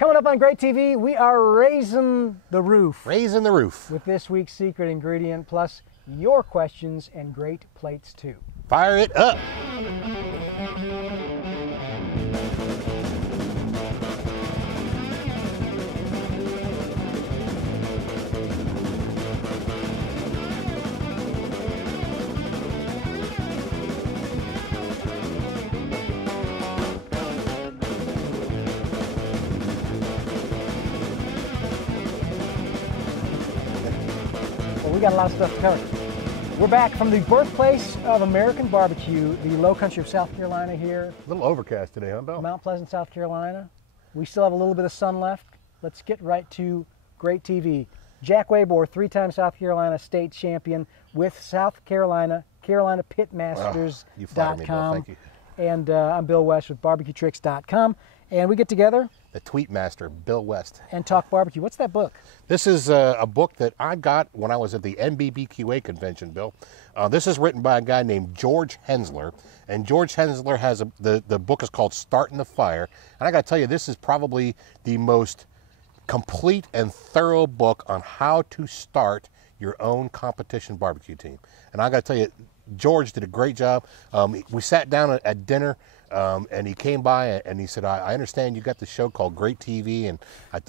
Coming up on Great TV, we are raising the roof. Raising the roof. With this week's secret ingredient, plus your questions and great plates too. Fire it up. We got a lot of stuff to cover. We're back from the birthplace of American barbecue, the low country of South Carolina here. A little overcast today, huh, Bill? Mount Pleasant, South Carolina. We still have a little bit of sun left. Let's get right to Great TV. Jack Waybour, three-time South Carolina state champion with South Carolina, CarolinaPitmasters.com. Thank you. And I'm Bill West with BarbecueTricks.com. And we get together. The Tweet Master, Bill West. And talk barbecue. What's that book? This is a book that I got when I was at the NBBQA convention, Bill. This is written by a guy named George Hensler. And George Hensler has the book is called Starting the Fire. And I got to tell you, this is probably the most complete and thorough book on how to start your own competition barbecue team. And I got to tell you, George did a great job. We sat down at dinner, and he came by and he said, I understand you got this show called Great TV. And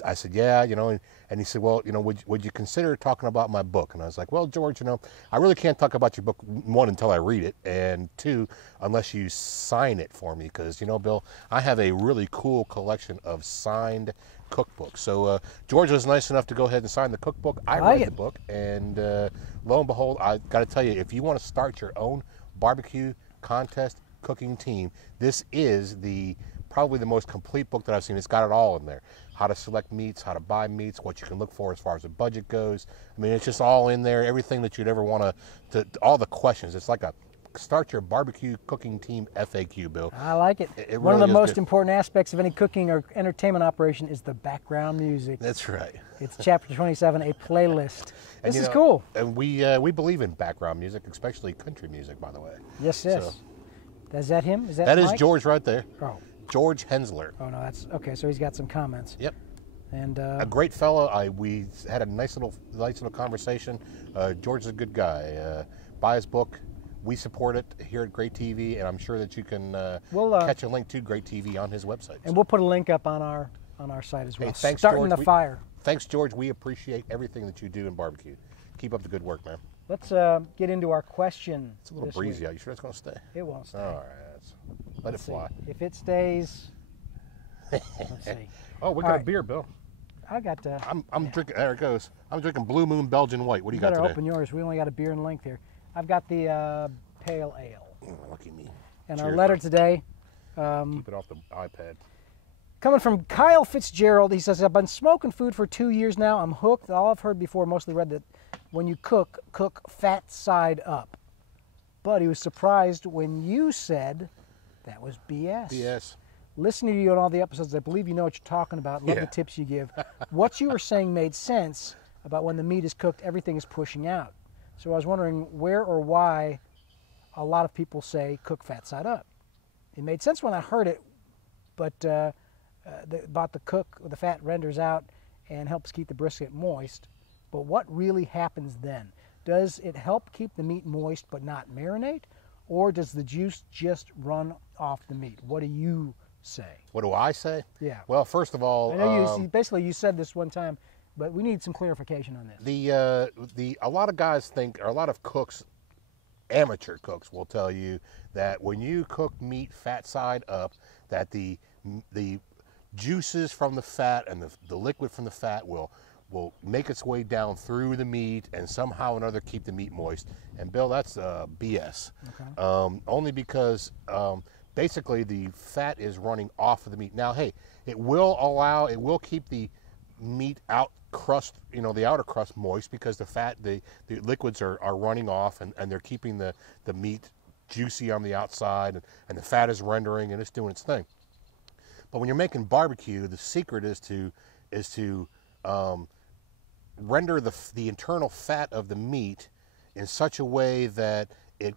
I said, yeah, you know, and he said, well, you know, would you consider talking about my book? And I was like, well, George, you know, I really can't talk about your book, one, until I read it, and two, unless you sign it for me. Because, you know, Bill, I have a really cool collection of signed cookbook. So George was nice enough to go ahead and sign the cookbook. I read the book, and lo and behold, I got to tell you, if you want to start your own barbecue contest cooking team, this is probably the most complete book that I've seen. It's got it all in there: how to select meats, how to buy meats, what you can look for as far as the budget goes. I mean, it's just all in there. Everything that you'd ever want to all the questions. It's like a start your barbecue cooking team FAQ, Bill. I like it. One of the most important aspects of any cooking or entertainment operation is the background music. That's right. It's chapter 27, a playlist. This is cool. And we believe in background music, especially country music, by the way. Yes, yes. So, is that him? Is that That Mike? Is George right there. Oh. George Hensler. Oh, no, that's okay. So he's got some comments. Yep. And a great fellow. We had a nice little conversation. George is a good guy. Buy his book. We support it here at Great TV, and I'm sure that you can catch a link to Great TV on his website. And we'll put a link up on our site as well. Hey, thanks, Starting George. the fire. Thanks, George. We appreciate everything that you do in barbecue. Keep up the good work, man. Let's get into our question. It's a little breezy out. You sure it's going to stay? It won't stay. All right. Let it fly. If it stays, let's see. Oh, we got a beer, Bill. I got. I'm drinking. There it goes. I'm drinking Blue Moon Belgian White. What do you got today? Better open yours. We only got a beer and length here. I've got the Pale Ale. Oh, lucky me. And Cheers, our letter today. Keep it off the iPad. Coming from Kyle Fitzgerald, he says, I've been smoking food for 2 years now. I'm hooked. All I've heard before, mostly read that when you cook fat side up. But he was surprised when you said that was BS. BS. Listening to you on all the episodes, I believe you know what you're talking about. Love the tips you give. What you were saying made sense about when the meat is cooked, everything is pushing out. So I was wondering where or why a lot of people say cook fat side up. It made sense when I heard it, but about the fat renders out and helps keep the brisket moist. But what really happens then? Does it help keep the meat moist but not marinate? Or does the juice just run off the meat? What do you say? What do I say? Yeah. Well, first of all, I know basically you said this one time, but we need some clarification on this. A lot of guys think, or a lot of cooks, amateur cooks will tell you that when you cook meat fat side up, that the juices from the fat and the liquid from the fat will make its way down through the meat and somehow or another keep the meat moist. And Bill, that's BS. Okay. Only because basically the fat is running off of the meat. Now, hey, it will keep the meat out crust, the outer crust moist because the fat, the liquids are running off and they're keeping the meat juicy on the outside and the fat is rendering and it's doing its thing. But when you're making barbecue, the secret is to render the internal fat of the meat in such a way that it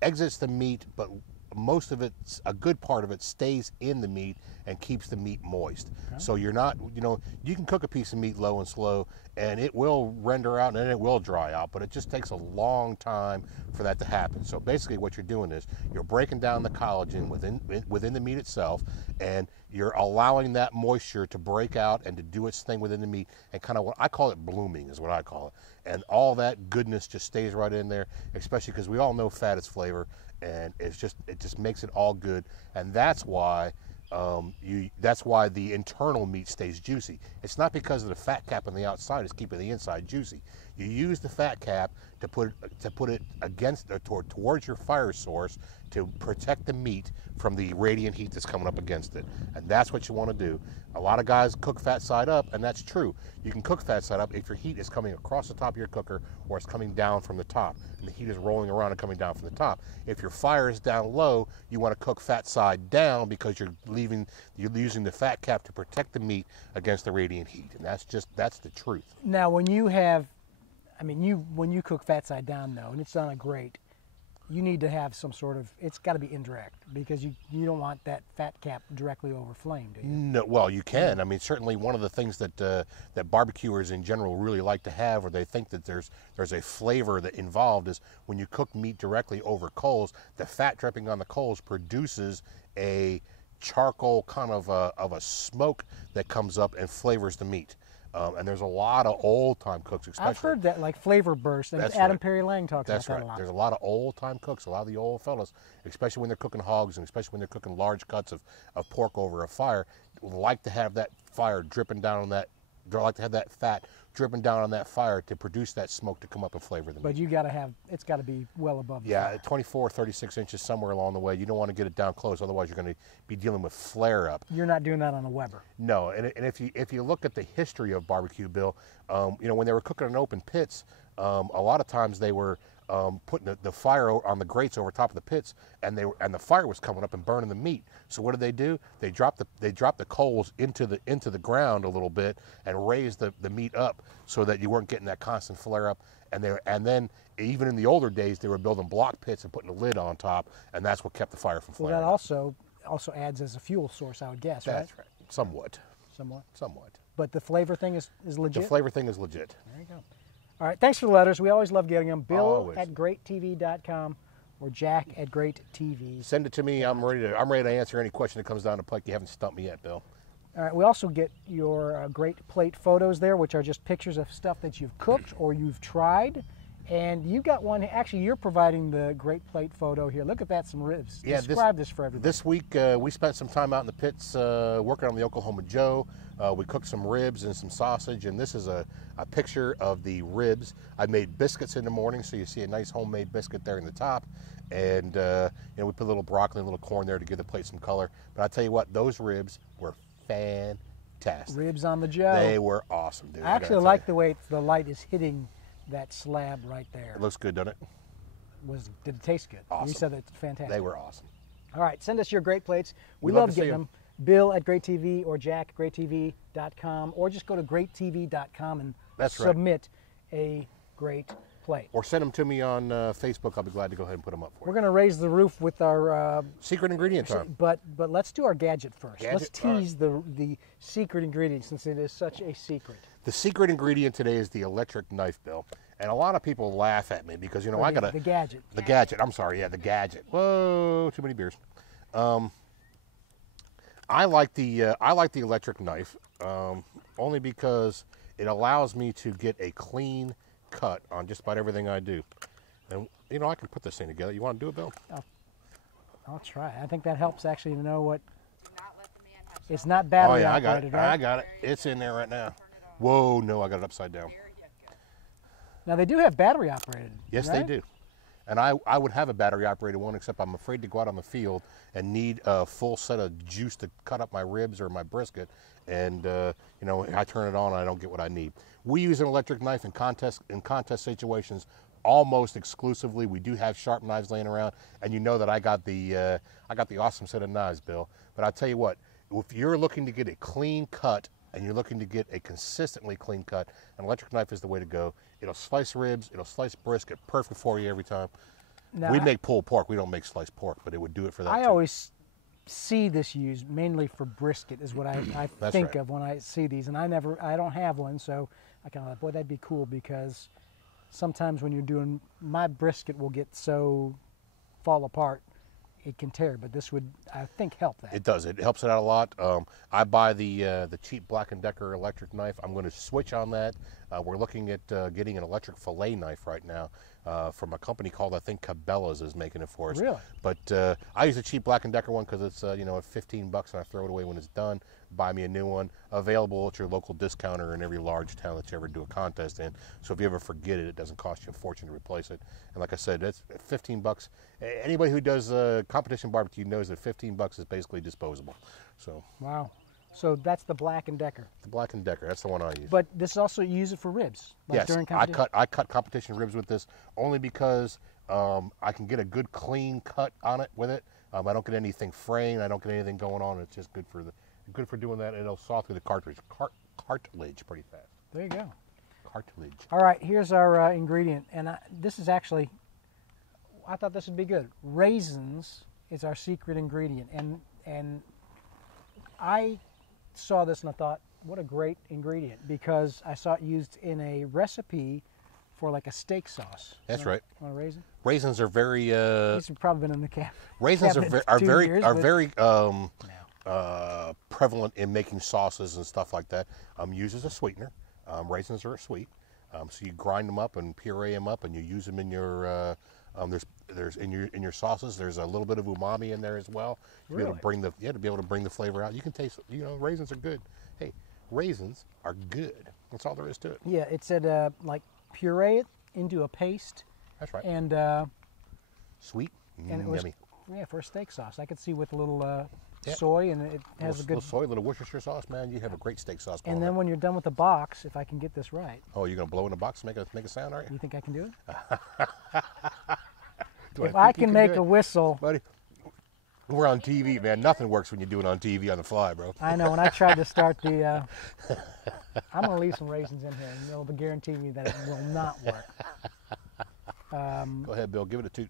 exits the meat but most of it, a good part of it, stays in the meat and keeps the meat moist. Okay. So you're not, you can cook a piece of meat low and slow, and it will render out and it will dry out, but it just takes a long time for that to happen. So basically what you're doing is you're breaking down the collagen within the meat itself, and you're allowing that moisture to break out and to do its thing within the meat, and kind of what I call it, blooming is what I call it. And all that goodness just stays right in there, especially because we all know fat is flavor, and it just makes it all good. And that's why that's why the internal meat stays juicy. It's not because of the fat cap on the outside is keeping the inside juicy. You use the fat cap to put it against or towards your fire source to protect the meat from the radiant heat that's coming up against it. And that's what you want to do. A lot of guys cook fat side up, and that's true. You can cook fat side up if your heat is coming across the top of your cooker, or it's coming down from the top, and the heat is rolling around and coming down from the top. If your fire is down low, you want to cook fat side down, because you're using the fat cap to protect the meat against the radiant heat. And that's the truth. Now, when you cook fat side down, though, and it's on a grate, you need to have some sort of, it's got to be indirect, because you don't want that fat cap directly over flame, do you? No, well, you can. I mean, certainly one of the things that that barbecuers in general really like to have, or they think that there's a flavor that involved, is when you cook meat directly over coals, the fat dripping on the coals produces a charcoal kind of a smoke that comes up and flavors the meat. And there's a lot of old-time cooks, especially. I've heard that, like flavor burst, and Adam Perry Lang talks about that a lot. There's a lot of old-time cooks, a lot of the old fellas, especially when they're cooking hogs, and especially when they're cooking large cuts of pork over a fire, like to have that fire dripping down on that, like to have that fat dripping down on that fire to produce that smoke to come up and flavor the meat. But it's got to be well above the fire. 24, 36 inches somewhere along the way. You don't want to get it down close, otherwise you're going to be dealing with flare up. You're not doing that on a Weber. No, and if you look at the history of barbecue, Bill, when they were cooking in open pits, a lot of times they were putting the fire on the grates over top of the pits, and the fire was coming up and burning the meat. So what did they do? They dropped the coals into the ground a little bit and raised the meat up so that you weren't getting that constant flare up. And then even in the older days, they were building block pits and putting a lid on top, and that's what kept the fire from flaring. Well, that also adds as a fuel source, I would guess, right? That's right. Somewhat. Somewhat. But the flavor thing is legit? The flavor thing is legit. There you go. All right, thanks for the letters. We always love getting them. Bill at greattv.com or Jack at greattv. Send it to me. I'm ready to answer any question that comes down the pike. You haven't stumped me yet, Bill. All right, we also get your great plate photos there, which are just pictures of stuff that you've cooked or you've tried. And you got one, actually you're providing the great plate photo here. Look at that, some ribs. Yeah, Describe this for everybody. This week we spent some time out in the pits working on the Oklahoma Joe. We cooked some ribs and some sausage, and this is a picture of the ribs. I made biscuits in the morning, so you see a nice homemade biscuit there in the top. And we put a little broccoli and a little corn there to give the plate some color. But I tell you what, those ribs were fantastic. Ribs on the Joe. They were awesome, dude. I actually like the way the light is hitting that slab right there. It looks good, doesn't it? Did it taste good? Awesome. You said it's fantastic. They were awesome. All right, send us your great plates. We love love getting them. Bill at greattv or Jack at greattv.com, or just go to greattv.com and submit a great plate. Or send them to me on Facebook. I'll be glad to go ahead and put them up for you. We're going to raise the roof with our secret ingredient time. But let's do our gadget first. Let's tease the secret ingredient, since it is such a secret. The secret ingredient today is the electric knife, Bill. And a lot of people laugh at me because, I got the gadget. The gadget. I'm sorry. Yeah, the gadget. Whoa, too many beers. I like the electric knife only because it allows me to get a clean cut on just about everything I do. And I can put this thing together. You want to do it, Bill? I'll try. I think that helps actually to know what. It's not battery operated, right? I got it. It's in there right now. Whoa, no, I got it upside down. Now they do have battery operated. Yes, right? they do. And I would have a battery operated one, except I'm afraid to go out on the field and need a full set of juice to cut up my ribs or my brisket. And I turn it on and I don't get what I need. We use an electric knife in contest situations almost exclusively. We do have sharp knives laying around, and you know that I got the awesome set of knives, Bill. But I'll tell you what, if you're looking to get a clean cut and you're looking to get a consistently clean cut, an electric knife is the way to go. It'll slice ribs, it'll slice brisket, perfect for you every time. Now, We make pulled pork. We don't make sliced pork, but it would do it for that. I too. always see this used mainly for brisket is what I That's think right. of when I see these, and I don't have one, so I kind of like, boy, that'd be cool, because sometimes when you're doing, my brisket will get so fall apart it can tear, but this would, I think, help that. It does. It helps it out a lot. I buy the cheap Black & Decker electric knife. I'm going to switch on that. We're looking at getting an electric fillet knife right now from a company called, I think, Cabela's is making it for us. Really? But I use a cheap Black & Decker one because it's at $15 and I throw it away when it's done. Buy me a new one. Available at your local discounter in every large town that you ever do a contest in. So if you ever forget it, it doesn't cost you a fortune to replace it. And like I said, it's $15. Anybody who does competition barbecue knows that $15 is basically disposable. So Wow. So that's the Black & Decker. the Black & Decker, that's the one I use. But this also, you use it for ribs, like Yes, during I competition? cut competition ribs with this only because I can get a good clean cut on it with it. I don't get anything fraying. I don't get anything going on. It's just good for doing that, and it'll saw through the cartilage pretty fast. There you go. Cartilage. All right, here's our ingredient, and this is actually, I thought this would be good. Raisins is our secret ingredient, and I saw this and I thought, what a great ingredient, because I saw it used in a recipe for like a steak sauce. That's right. Want a raisin? Raisins are very. These have probably been in the Raisins cabinet are 2 very years, are but- very prevalent in making sauces and stuff like that. Used as a sweetener. Raisins are sweet, so you grind them up and puree them up, and you use them in your. There's in your sauces. There's a little bit of umami in there as well. To be able to bring the flavor out. You can taste. Raisins are good. Hey, raisins are good. That's all there is to it. Yeah, it said like puree it into a paste, That's right. and Sweet. it was, Yummy. yeah, for a steak sauce. I could see with a little soy, and it has a good. Little soy, little Worcestershire sauce, man. You have a great steak sauce. And going then there. when you're done with the box, if I can get this right, Oh, you're gonna blow in the box and make a sound, are you? you think I can do it? Do If I think you can make do a it? whistle, Buddy, we're on TV, man. Nothing works when you do it on TV on the fly, bro. I know. When I tried to start the, I'm going to leave some raisins in here, and they'll guarantee me that it will not work. Go ahead, Bill. Give it a toot.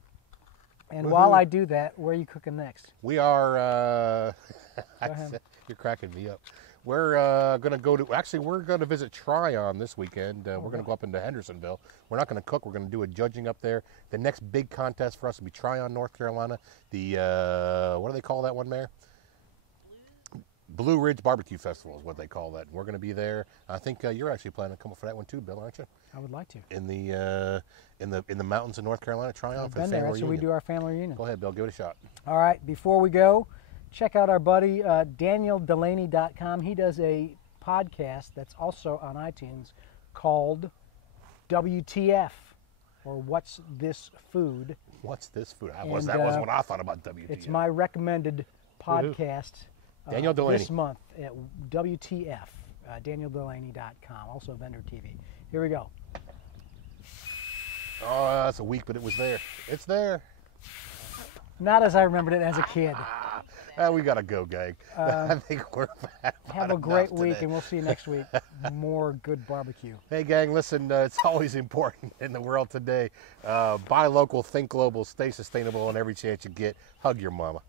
And while I do that, where are you cooking next? We are. Go ahead. You're cracking me up. We're going to go to. Actually, we're going to visit Tryon this weekend. We're going to go up into Hendersonville. We're not going to cook. We're going to do a judging up there. The next big contest for us will be Tryon, North Carolina. The what do they call that one, Mayor? Blue Ridge Barbecue Festival is what they call that. We're going to be there. I think you're actually planning to come up for that one too, Bill, aren't you? I would like to. In the mountains of North Carolina, Tryon I've for the been there. family That's where we reunion. do our family reunion. Go ahead, Bill. Give it a shot. All right, before we go, check out our buddy DanielDelaney.com. He does a podcast that's also on iTunes called WTF, or What's This Food? What's this food? That And, wasn't what I thought about WTF. It's my recommended podcast Daniel Delaney. this month at WTF, DanielDelaney.com, also Vendor TV. Here we go. Oh, that's a week, but it was there. It's there. Not as I remembered it as a kid. We gotta go, gang. I think we're bad. Have a great week, and we'll see you next week. More good barbecue. Hey, gang, listen, it's always important in the world today. Buy local, think global, stay sustainable on every chance you get. Hug your mama.